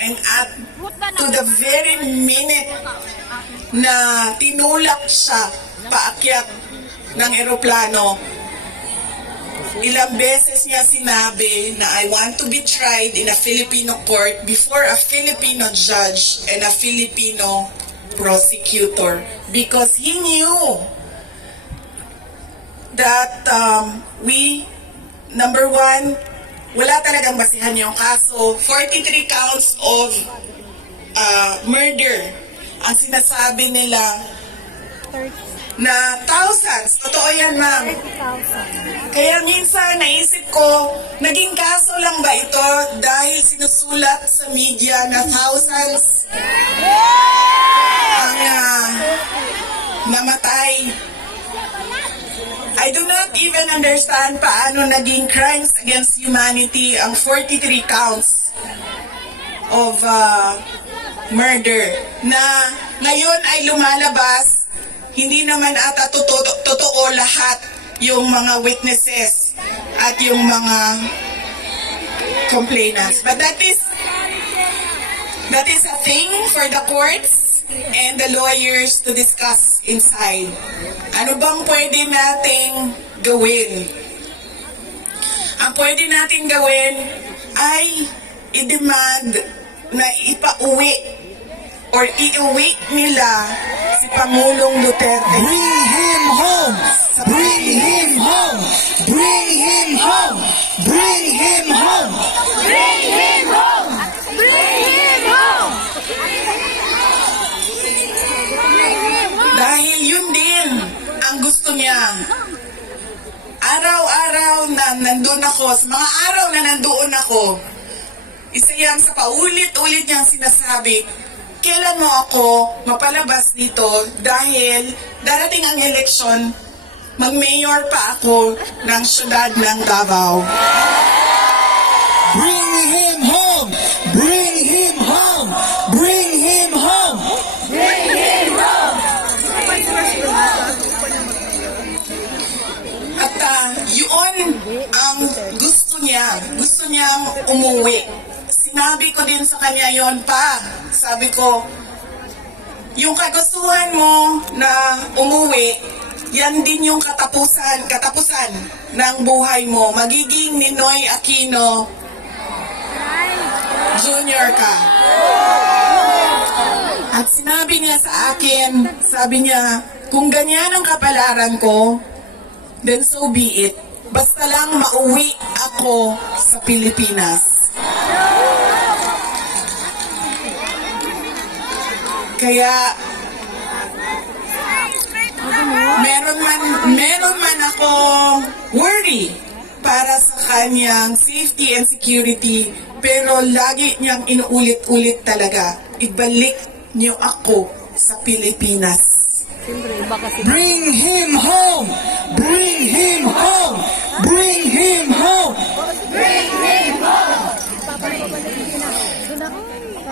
And at to the very minute na tinulak siya paakyat ng eroplano, ilang beses niya sinabi na I want to be tried in a Filipino court before a Filipino judge and a Filipino prosecutor, because he knew that number one, wala talagang basihan yung kaso. 43 counts of murder ang sinasabi nila na thousands. Totoo yan, ma'am. Kaya minsan naisip ko, naging kaso lang ba ito dahil sinusulat sa media na thousands ang namatay? I do not even understand paano naging crimes against humanity ang 43 counts of murder na ngayon ay lumalabas. Hindi naman ata totoo lahat yung mga witnesses at yung mga complainants. But that is a thing for the courts and the lawyers to discuss inside. Ano bang pwede nating gawin? Ang pwede nating gawin ay i-demand na ipauwi or i-uwi nila si Pangulong Duterte. Bring him home! Bring him home! Bring him home! Bring him home! Bring him home! Bring him home! Dahil yun din ang gusto niya. Araw-araw na nandun ako, sa mga araw na nandoon ako, isa yan sa paulit-ulit niyang sinasabi, kailan mo ako mapalabas dito dahil darating ang eleksyon, mag-mayor pa ako ng syudad ng Davao. Bring him home! Bring him home! Bring him home! Bring him home! At yun ang gusto niya. Gusto niyang umuwi. Sinabi ko din sa kanya yon pa. Sabi ko, yung kagustuhan mo na umuwi, yan din yung katapusan ng buhay mo. Magiging Ninoy Aquino Jr. ka. At sinabi niya sa akin, sabi niya, kung ganyan ang kapalaran ko, then so be it. Basta lang mauwi ako sa Pilipinas. Kaya meron man ako worry para sa kanyang safety and security, pero lagi niyang inuulit-ulit talaga, ibalik niyo ako sa Pilipinas. Bring him home! Bring him home! Bring him home! Bring him home!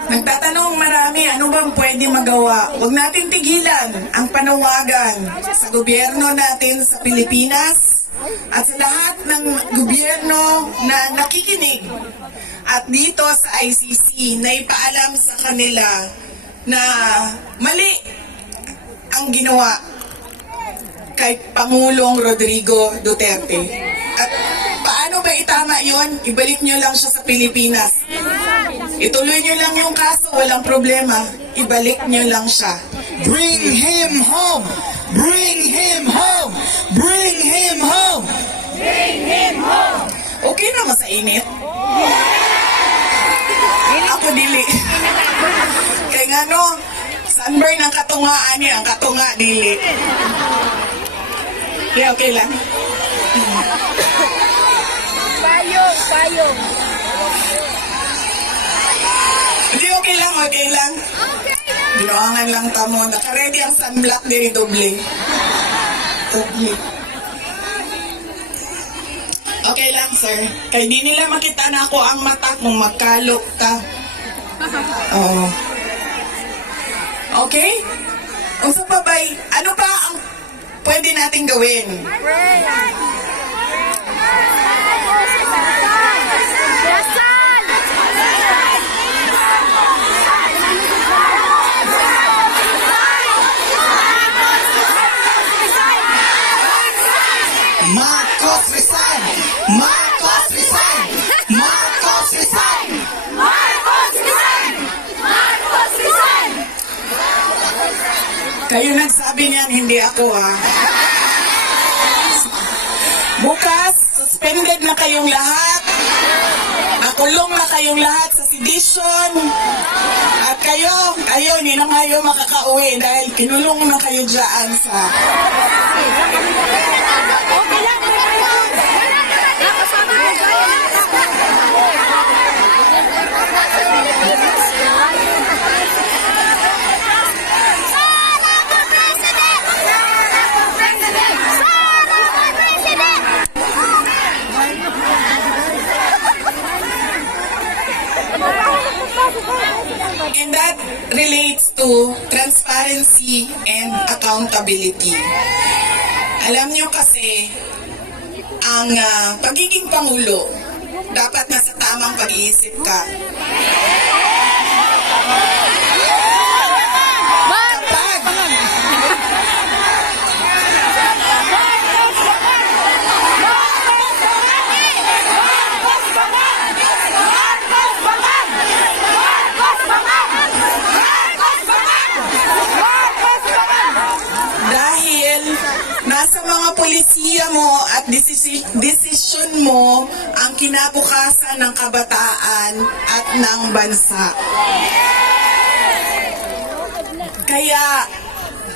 Nagtatanong marami, ano bang pwede magawa? Huwag natin tigilan ang panawagan sa gobyerno natin sa Pilipinas at sa lahat ng gobyerno na nakikinig at dito sa ICC na ipaalam sa kanila na mali ang ginawa kay Pangulong Rodrigo Duterte. At paano ba itama yun? Ibalik nyo lang siya sa Pilipinas. Ituloy nyo lang yung kaso, walang problema. Ibalik nyo lang siya. Bring him home! Bring him home! Bring him home! Bring him home! Okay naman sa init. Ako dili. Kaya nga no, sunburn ang katungaan niya, ang katunga dili. Kaya okay lang. Payong! Hindi okay lang, okay lang. Binuangan lang tamo. Naka-ready ang sunblock din, doble. Doble. Okay lang, sir. Kaya di nila makita na ako ang mata kung magkalok ka. Oo. Okay? Kung sa babay, ano pa ang pwede nating gawin? Dasal! Kayo nagsabi niyan, hindi ako Bukas, suspended na kayong lahat. Nakulong na kayong lahat sa sedition. At kayo, hindi na kayo makakauwi dahil kinulong na kayo dyan sa... Okay lang. And that relates to transparency and accountability. Alam nyo kasi, ang pagiging Pangulo, dapat nasa tamang pag-iisip ka. Kapag dahil nasa mga polisiya mo at desisyon mo ang kinabukasan ng kabataan at ng bansa. Kaya,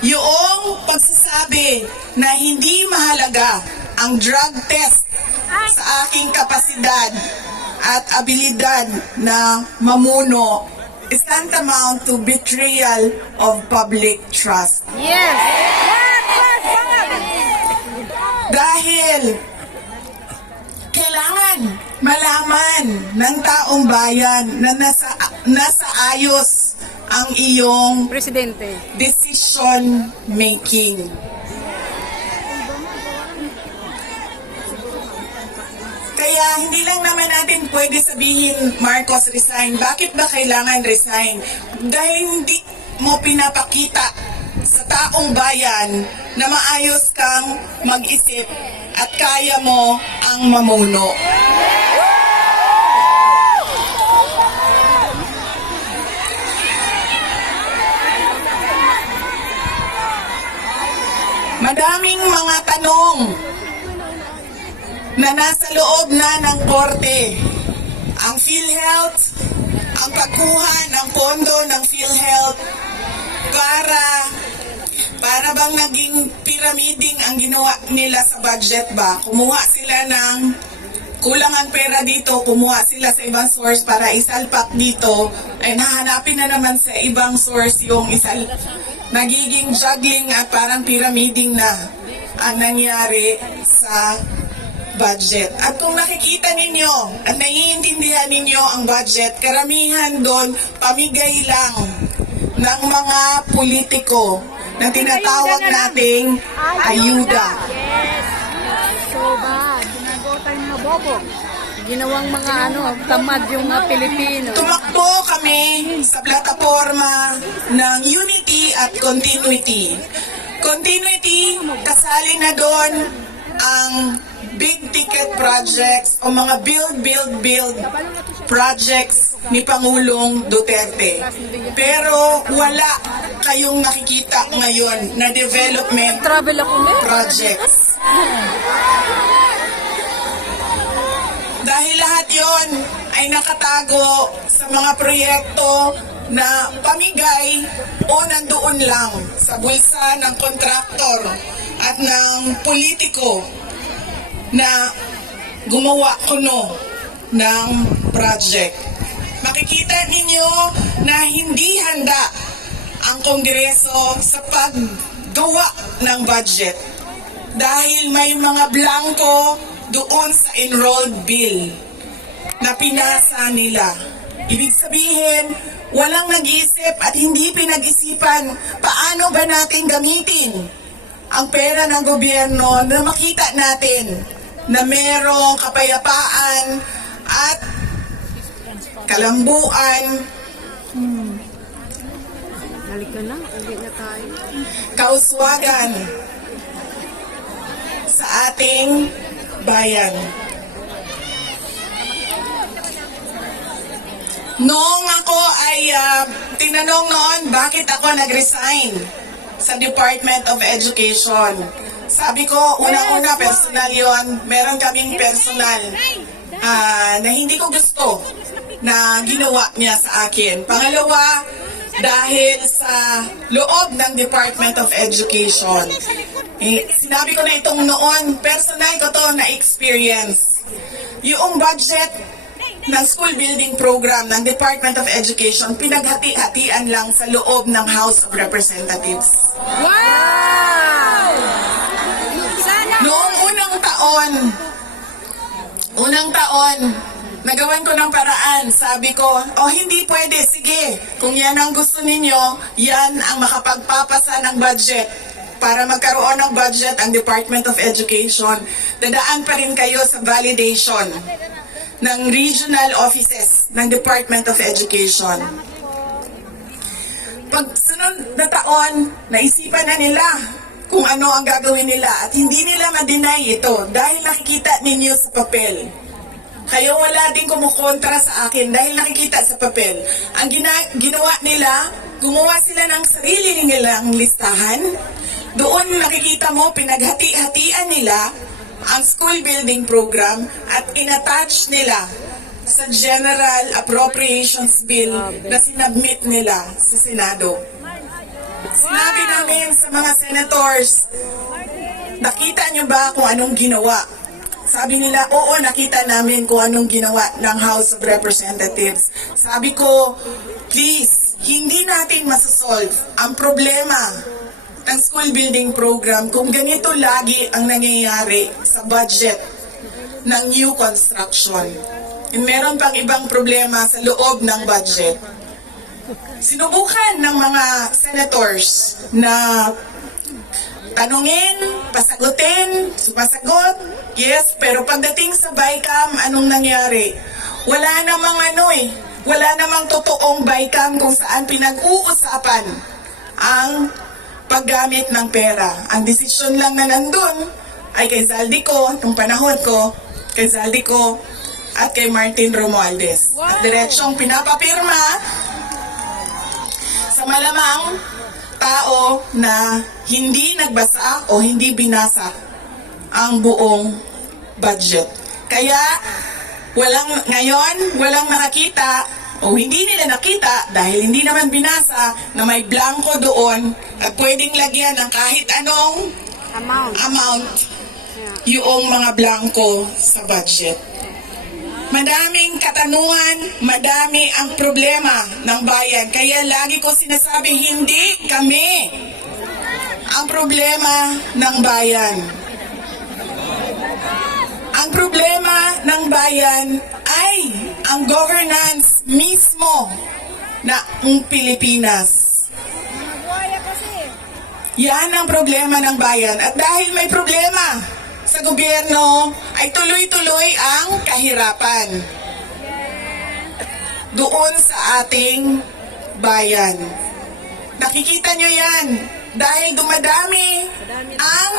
yung pagsasabi na hindi mahalaga ang drug test sa aking kapasidad at abilidad na mamuno is tantamount to betrayal of public trust. Yes. Dahil kailangan malaman ng taong bayan na nasa ayos ang iyong Presidente. decision making. Kaya hindi lang naman natin pwede sabihin Marcos resign. Bakit ba kailangan resign? Dahil hindi mo pinapakita sa taong bayan na maayos kang mag-isip at kaya mo ang mamuno. Madaming mga tanong na nasa loob na ng korte. Ang PhilHealth, ang pagkuha ng pondo ng PhilHealth para bang naging pyramiding ang ginawa nila sa budget ba? Kumuha sila ng kulangan pera dito, kumuha sila sa ibang source para isalpak dito, ay nahanapin na naman sa ibang source yung nagiging juggling at parang pyramiding na ang nangyari sa budget. At kung nakikita ninyo at naiintindihan ninyo ang budget, karamihan doon pamigay lang ng mga politiko na tinatawag nating ayuda. Yes. So bad. Ginagawa tayong mga bobo. Ginawang mga tamad yung mga Pilipino. Tumakbo kami sa plataforma ng unity at continuity. Continuity, kasali na doon ang big ticket projects o mga build projects ni Pangulong Duterte. Pero wala kayong nakikita ngayon na development Travel ako na. projects. Dahil lahat yon ay nakatago sa mga proyekto na pamigay o nandoon lang sa bulsa ng kontraktor at ng politiko na gumawa kuno ng project. Makikita ninyo na hindi handa ang Kongreso sa paggawa ng budget dahil may mga blanco doon sa enrolled bill na pinasa nila. Ibig sabihin, walang nag-iisip at hindi pinag-isipan paano ba natin gamitin ang pera ng gobyerno na makita natin na merong kapayapaan at kalambuan, Halika na. Uwi na tayo. kauswagan sa ating bayan. Noong ako ay tinanong noon bakit ako nag-resign sa Department of Education. Sabi ko, una-una personal yon. Meron kaming personal na hindi ko gusto na ginawa niya sa akin. Pangalawa, dahil sa loob ng Department of Education. Sinabi ko na itong noon, personal ko to na experience. Yung budget ng school building program ng Department of Education, pinaghati-hatian lang sa loob ng House of Representatives. Wow! Noong unang taon, nagawan ko ng paraan. Sabi ko, hindi pwede, sige. Kung yan ang gusto ninyo, yan ang makapagpapasa ng budget. Para magkaroon ng budget ang Department of Education, dadaan pa rin kayo sa validation ng regional offices ng Department of Education. Pag sunod na taon, naisipan na nila kung ano ang gagawin nila at hindi nila ma-deny ito dahil nakikita ninyo sa papel. Kaya wala din kumukontra sa akin dahil nakikita sa papel. Ang ginawa nila, gumawa sila ng sarili nilang listahan. Doon nakikita mo, pinaghati-hatian nila ang school building program at inattach nila sa General Appropriations Bill na sinabmit nila sa Senado. Sinabi namin sa mga senators, nakita nyo ba kung anong ginawa? Sabi nila, oo, nakita namin kung anong ginawa ng House of Representatives. Sabi ko, please, hindi natin masasolve ang problema ng school building program kung ganito lagi ang nangyayari sa budget ng new construction. Meron pang ibang problema sa loob ng budget. Sinubukan ng mga senators na tanungin, pasagutin, sumasagot, yes, pero pagdating sa BICAM, anong nangyari? Wala namang totoong BICAM kung saan pinag-uusapan ang paggamit ng pera. Ang desisyon lang na nandun ay kay Zaldico, nung panahon ko, kay Zaldico at kay Martin Romualdez. At diretsong pinapapirma sa malamang tao na hindi nagbasa o hindi binasa ang buong budget. Kaya walang nakakita o hindi nila nakita dahil hindi naman binasa na may blanco doon at pwedeng lagyan ng kahit anong amount yung mga blanco sa budget. Madaming katanungan, madami ang problema ng bayan. Kaya lagi ko sinasabi, hindi kami ang problema ng bayan. Ang problema ng bayan ay ang governance mismo ng Pilipinas. Yan ang problema ng bayan. At dahil may problema sa gobyerno, ay tuloy-tuloy ang kahirapan doon sa ating bayan. Nakikita nyo yan dahil dumadami ang